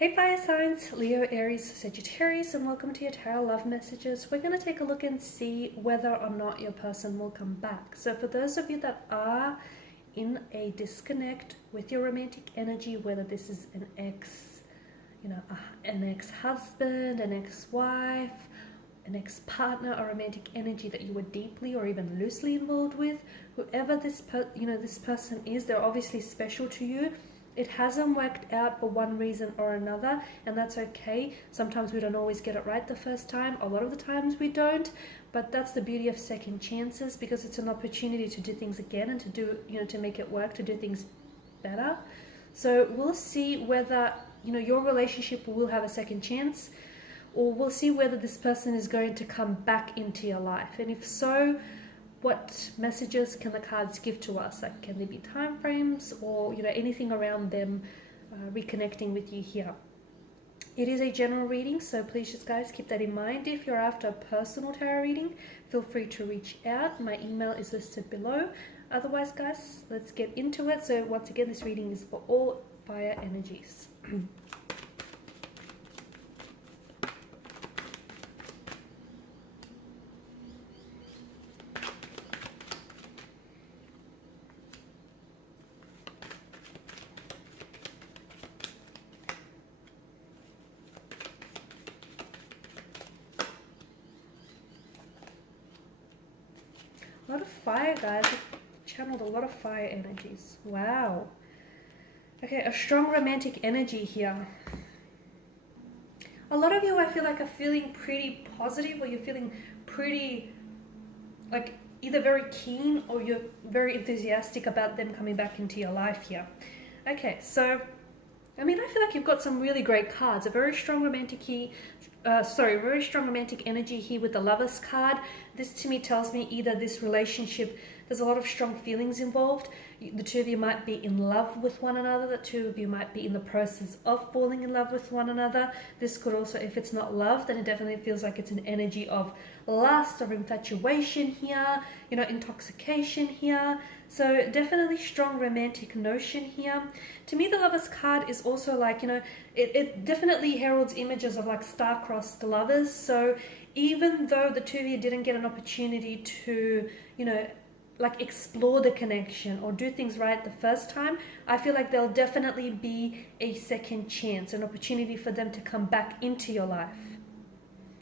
Hey fire signs, Leo, Aries, Sagittarius, and welcome to your tarot love messages. We're going to take a look and see whether or not your person will come back. So for those of you that are in a disconnect with your romantic energy, whether this is an ex, an ex-husband, an ex-wife, an ex-partner, or romantic energy that you were deeply or even loosely involved with, whoever this person is, they're obviously special to you. It hasn't worked out for one reason or another, and that's okay. Sometimes we don't always get it right the first time. A lot of the times we don't, but that's the beauty of second chances, because it's an opportunity to do things again and to do, to make it work, to do things better. So we'll see whether, your relationship will have a second chance, or we'll see whether this person is going to come back into your life. And if so, what messages can the cards give to us? Like, can there be time frames or anything around them reconnecting with you here? It is a general reading, so please just guys keep that in mind. If you're after a personal tarot reading, feel free to reach out. My email is listed below. Otherwise guys, let's get into it. So once again, this reading is for all fire energies. A lot of fire, guys. Channeled a lot of fire energies. Wow. Okay, a strong romantic energy here. A lot of you, I feel like, are feeling pretty positive, or you're feeling pretty, like, either very keen or you're very enthusiastic about them coming back into your life here. Okay, so, I feel like you've got some really great cards. A very strong romantic very strong romantic energy here with the Lovers card. This to me tells me either this relationship, there's a lot of strong feelings involved. The two of you might be in love with one another. The two of you might be in the process of falling in love with one another. This could also, if it's not love, then it definitely feels like it's an energy of lust or infatuation here, intoxication here. So definitely strong romantic notion here. To me, the Lovers card is also like, it definitely heralds images of like star-crossed lovers. So even though the two of you didn't get an opportunity to, like explore the connection or do things right the first time, I feel like there'll definitely be a second chance, an opportunity for them to come back into your life.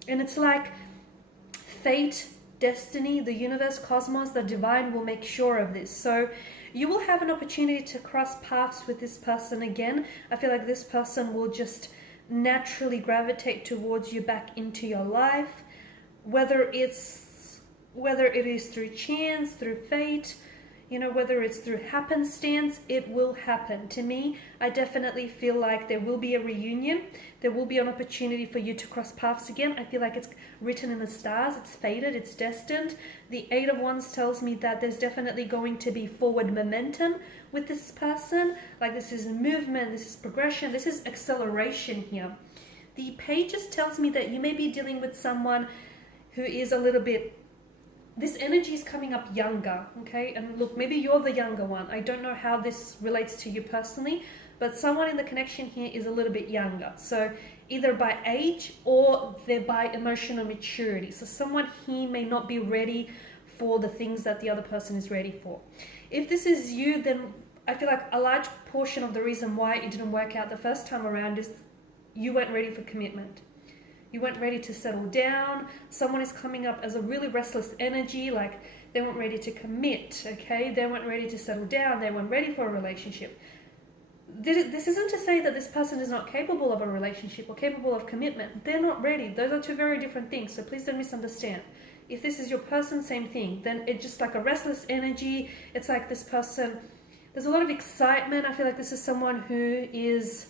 And it's like fate, destiny, the universe, cosmos, the divine will make sure of this. So you will have an opportunity to cross paths with this person again. I feel like this person will just naturally gravitate towards you back into your life, whether it is through chance, through fate, whether it's through happenstance, it will happen. To me, I definitely feel like there will be a reunion. There will be an opportunity for you to cross paths again. I feel like it's written in the stars. It's fated. It's destined. The Eight of Wands tells me that there's definitely going to be forward momentum with this person. Like, this is movement. This is progression. This is acceleration here. The Pages tells me that you may be dealing with someone who is a little bit, this energy is coming up younger, okay? And look, maybe you're the younger one. I don't know how this relates to you personally, but someone in the connection here is a little bit younger. So either by age or they're by emotional maturity. So someone here may not be ready for the things that the other person is ready for. If this is you, then I feel like a large portion of the reason why it didn't work out the first time around is you weren't ready for commitment. You weren't ready to settle down. Someone is coming up as a really restless energy, like they weren't ready to commit, okay? They weren't ready to settle down. They weren't ready for a relationship. This isn't to say that this person is not capable of a relationship or capable of commitment. They're not ready. Those are two very different things, so please don't misunderstand. If this is your person, same thing. Then it's just like a restless energy. It's like this person, there's a lot of excitement. I feel like this is someone who is,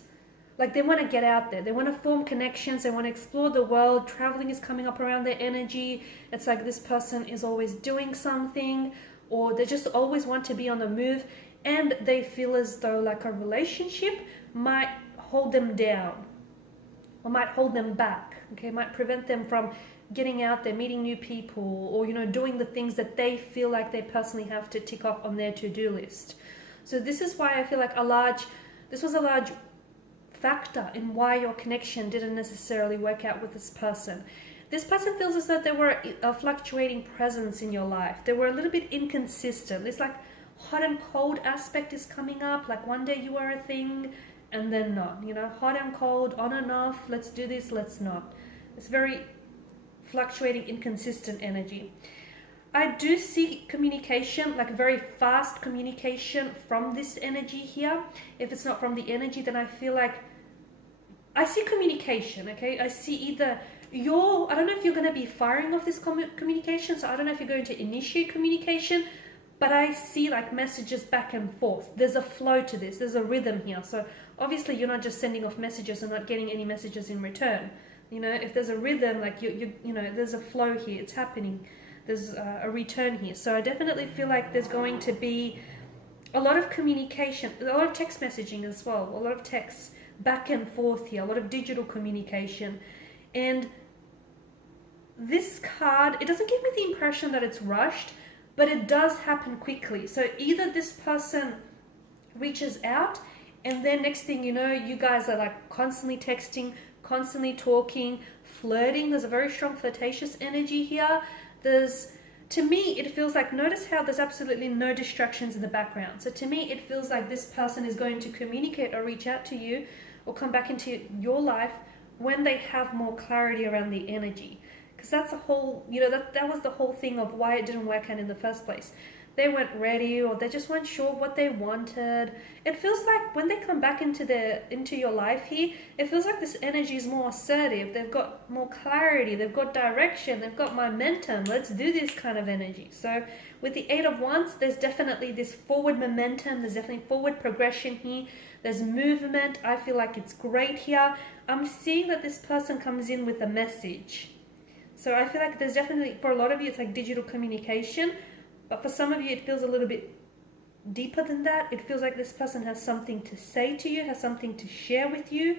like, they want to get out there. They want to form connections. They want to explore the world. Traveling is coming up around their energy. It's like this person is always doing something, or they just always want to be on the move. And they feel as though like a relationship might hold them down or might hold them back. Okay, might prevent them from getting out there, meeting new people, or, doing the things that they feel like they personally have to tick off on their to-do list. So this is why I feel like this was a large factor in why your connection didn't necessarily work out with this person. This person feels as though they were a fluctuating presence in your life. They were a little bit inconsistent. It's like hot and cold aspect is coming up. Like one day you were a thing and then not. You know, hot and cold, on and off. Let's do this, let's not. It's very fluctuating, inconsistent energy. I do see communication, like very fast communication from this energy here. If it's not from the energy, then I feel like I see communication, okay? I see either I don't know if you're going to be firing off this communication, so I don't know if you're going to initiate communication, but I see like messages back and forth. There's a flow to this. There's a rhythm here. So obviously you're not just sending off messages and not getting any messages in return. You know, if there's a rhythm, like you know, there's a flow here. It's happening. There's a return here. So I definitely feel like there's going to be a lot of communication, a lot of text messaging as well, a lot of texts back and forth here, a lot of digital communication. And this card, it doesn't give me the impression that it's rushed, but it does happen quickly. So either this person reaches out and then next thing you know, you guys are like constantly texting, constantly talking, flirting. There's a very strong flirtatious energy here. To me, it feels like, notice how there's absolutely no distractions in the background. So to me, it feels like this person is going to communicate or reach out to you or come back into your life when they have more clarity around the energy. Because that's the whole, you know, that was the whole thing of why it didn't work out in the first place. They weren't ready, or they just weren't sure what they wanted. It feels like when they come back into your life here, it feels like this energy is more assertive. They've got more clarity, they've got direction, they've got momentum. Let's do this kind of energy. So with the Eight of Wands, there's definitely this forward momentum. There's definitely forward progression here. There's movement. I feel like it's great here. I'm seeing that this person comes in with a message. So I feel like there's definitely, for a lot of you, it's like digital communication. But for some of you, it feels a little bit deeper than that. It feels like this person has something to say to you, has something to share with you.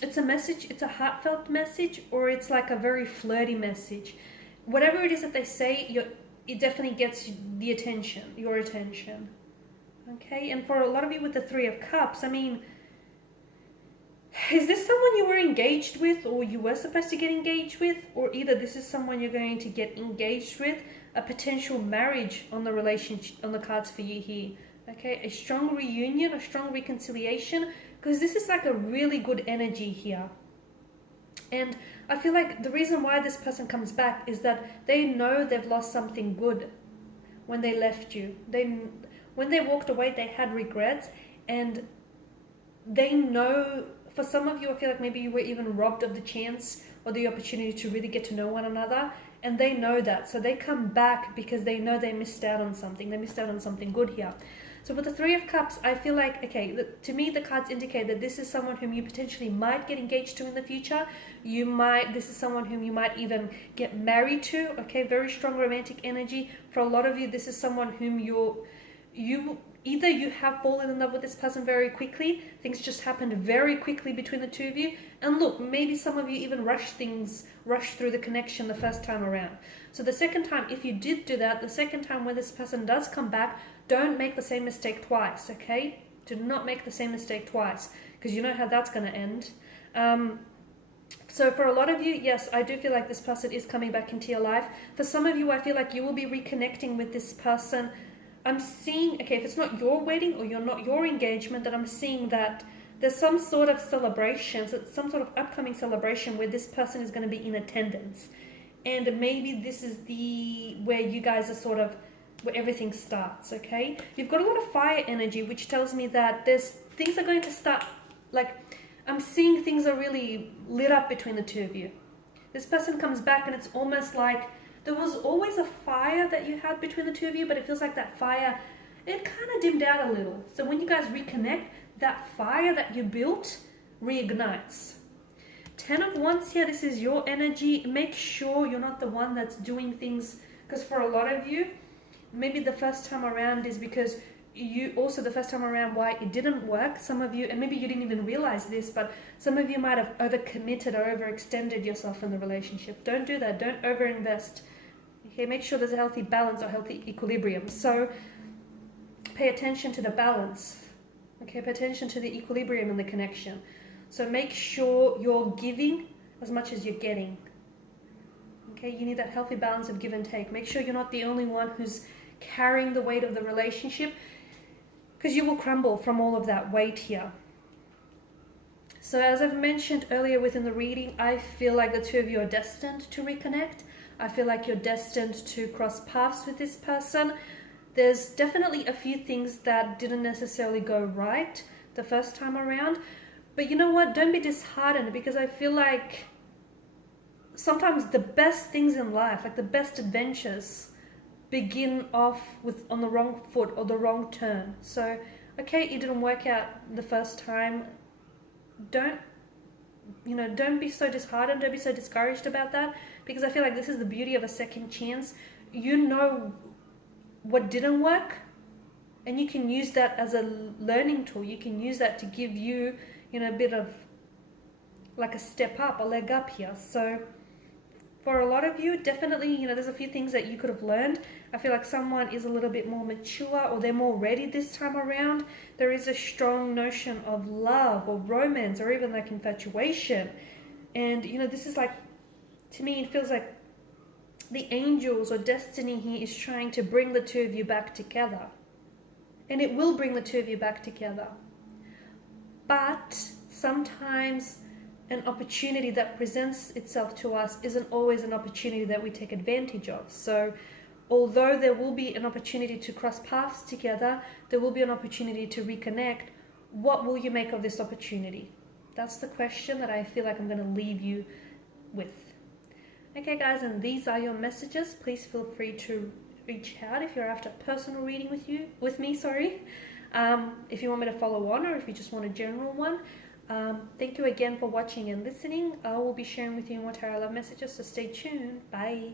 It's a message, it's a heartfelt message, or it's like a very flirty message. Whatever it is that they say, it definitely gets the attention, your attention. Okay, and for a lot of you with the Three of Cups, I mean, is this someone you were engaged with, or you were supposed to get engaged with? Or either this is someone you're going to get engaged with, a potential marriage on the relationship, on the cards for you here. Okay, a strong reunion, a strong reconciliation, because this is like a really good energy here. And I feel like the reason why this person comes back is that they know they've lost something good when they left you. When they walked away, they had regrets, and they know. For some of you, I feel like maybe you were even robbed of the chance or the opportunity to really get to know one another, and they know that. So they come back because they know they missed out on something. They missed out on something good here. So with the Three of Cups, I feel like, okay, to me, the cards indicate that this is someone whom you potentially might get engaged to in the future. This is someone whom you might even get married to. Okay, very strong romantic energy. For a lot of you, this is someone whom either you have fallen in love with this person very quickly, things just happened very quickly between the two of you, and look, maybe some of you even rushed through the connection the first time around. So the second time, if you did do that, the second time when this person does come back, don't make the same mistake twice, okay? Do not make the same mistake twice, because you know how that's going to end. So for a lot of you, yes, I do feel like this person is coming back into your life. For some of you, I feel like you will be reconnecting with this person. I'm seeing, okay, if it's not your wedding or not your engagement, then I'm seeing that there's some sort of celebration, so some sort of upcoming celebration where this person is going to be in attendance. And maybe this is where you guys are sort of, where everything starts, okay? You've got a lot of fire energy, which tells me that things are going to start, like, I'm seeing things are really lit up between the two of you. This person comes back and it's almost like, there was always a fire that you had between the two of you, but it feels like that fire, it kind of dimmed out a little. So when you guys reconnect, that fire that you built reignites. 10 of Wands here, this is your energy. Make sure you're not the one that's doing things, because for a lot of you, maybe the first time around is because the first time around why it didn't work. Some of you, and maybe you didn't even realize this, but some of you might have overcommitted or overextended yourself in the relationship. Don't do that. Don't overinvest. Okay, make sure there's a healthy balance or healthy equilibrium. So pay attention to the balance. Okay, pay attention to the equilibrium and the connection. So make sure you're giving as much as you're getting. Okay, you need that healthy balance of give and take. Make sure you're not the only one who's carrying the weight of the relationship, because you will crumble from all of that weight here. So as I've mentioned earlier within the reading, I feel like the two of you are destined to reconnect. I feel like you're destined to cross paths with this person. There's definitely a few things that didn't necessarily go right the first time around. But you know what? Don't be disheartened, because I feel like sometimes the best things in life, like the best adventures, begin off with on the wrong foot or the wrong turn. So, okay, it didn't work out the first time. Don't be so disheartened. Don't be so discouraged about that, because I feel like this is the beauty of a second chance. You know what didn't work, and you can use that as a learning tool. You can use that to give you, a bit of like a step up, a leg up here. So for a lot of you, definitely, there's a few things that you could have learned. I feel like someone is a little bit more mature, or they're more ready this time around. There is a strong notion of love or romance, or even like infatuation. And, this is like, to me, it feels like the angels or destiny here is trying to bring the two of you back together. And it will bring the two of you back together. But sometimes an opportunity that presents itself to us isn't always an opportunity that we take advantage of. So although there will be an opportunity to cross paths together, there will be an opportunity to reconnect. What will you make of this opportunity? That's the question that I feel like I'm going to leave you with. Okay guys, and these are your messages. Please feel free to reach out if you're after a personal reading with me. If you want me to follow on, or if you just want a general one. Thank you again for watching and listening. I will be sharing with you more tarot love messages, so stay tuned. Bye.